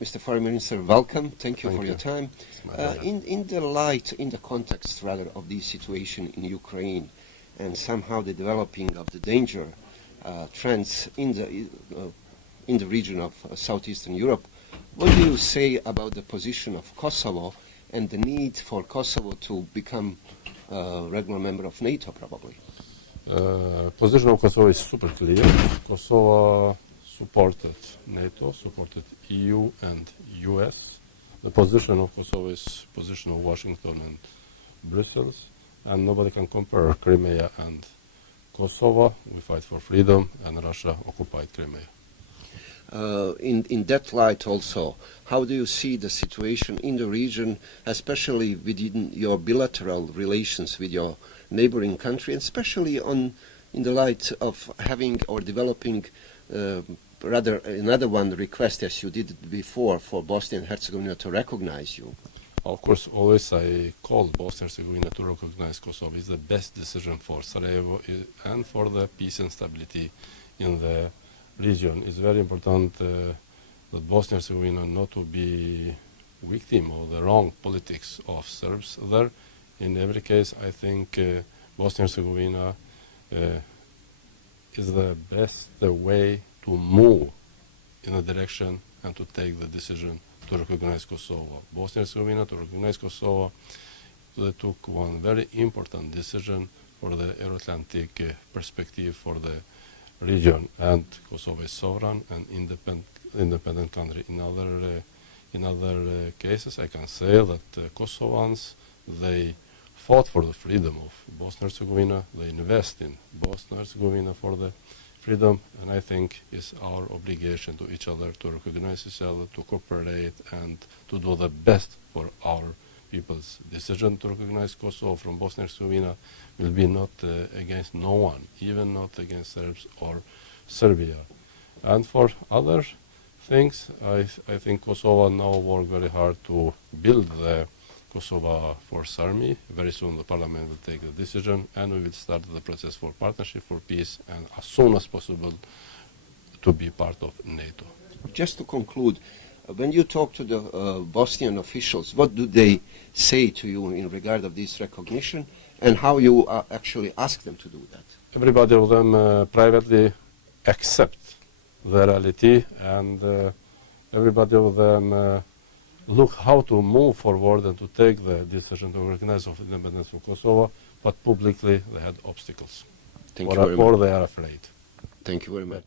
Mr. Foreign Minister, welcome. Thank you for your time. In In the context, rather, of the situation in Ukraine and somehow the developing of the danger trends in the region of southeastern Europe, what do you say about the position of Kosovo and the need for Kosovo to become a regular member of NATO, probably? Position of Kosovo is super clear. Kosovo supported NATO, supported EU and US. The position of Kosovo is position of Washington and Brussels, and nobody can compare Crimea and Kosovo. We fight for freedom, and Russia occupied Crimea. In that light also, how do you see the situation in the region, especially within your bilateral relations with your neighboring country, and especially in the light of having or developing rather another one request, as you did before, for Bosnia and Herzegovina to recognize you? Of course, always I called Bosnia and Herzegovina to recognize Kosovo. It's the best decision for Sarajevo and for the peace and stability in the region. It's very important that Bosnia and Herzegovina not to be victim of the wrong politics of Serbs there. In every case, I think Bosnia and Herzegovina is the best way to move in a direction and to take the decision to recognize Kosovo. Bosnia and Herzegovina to recognize Kosovo, they took one very important decision for the Euro-Atlantic perspective for the region, and Kosovo is sovereign and independent country. In other cases, I can say that Kosovans, they fought for the freedom of Bosnia and Herzegovina. They invest in Bosnia and Herzegovina for the freedom, and I think it's our obligation to each other to recognize each other, to cooperate, and to do the best for our people's decision to recognize Kosovo from Bosnia and Herzegovina will be not against no one, even not against Serbs or Serbia. And for other things, I think Kosovo now work very hard to build the Kosovo Force Army. Very soon the parliament will take the decision, and we will start the process for partnership for peace, and as soon as possible to be part of NATO. Just to conclude, when you talk to the Bosnian officials, what do they say to you in regard of this recognition, and how you actually ask them to do that? Everybody of them privately accept the reality, and everybody of them look how to move forward and to take the decision to recognize of independence of Kosovo, but publicly they had obstacles, Thank you very much. Or they are afraid. Thank you very much.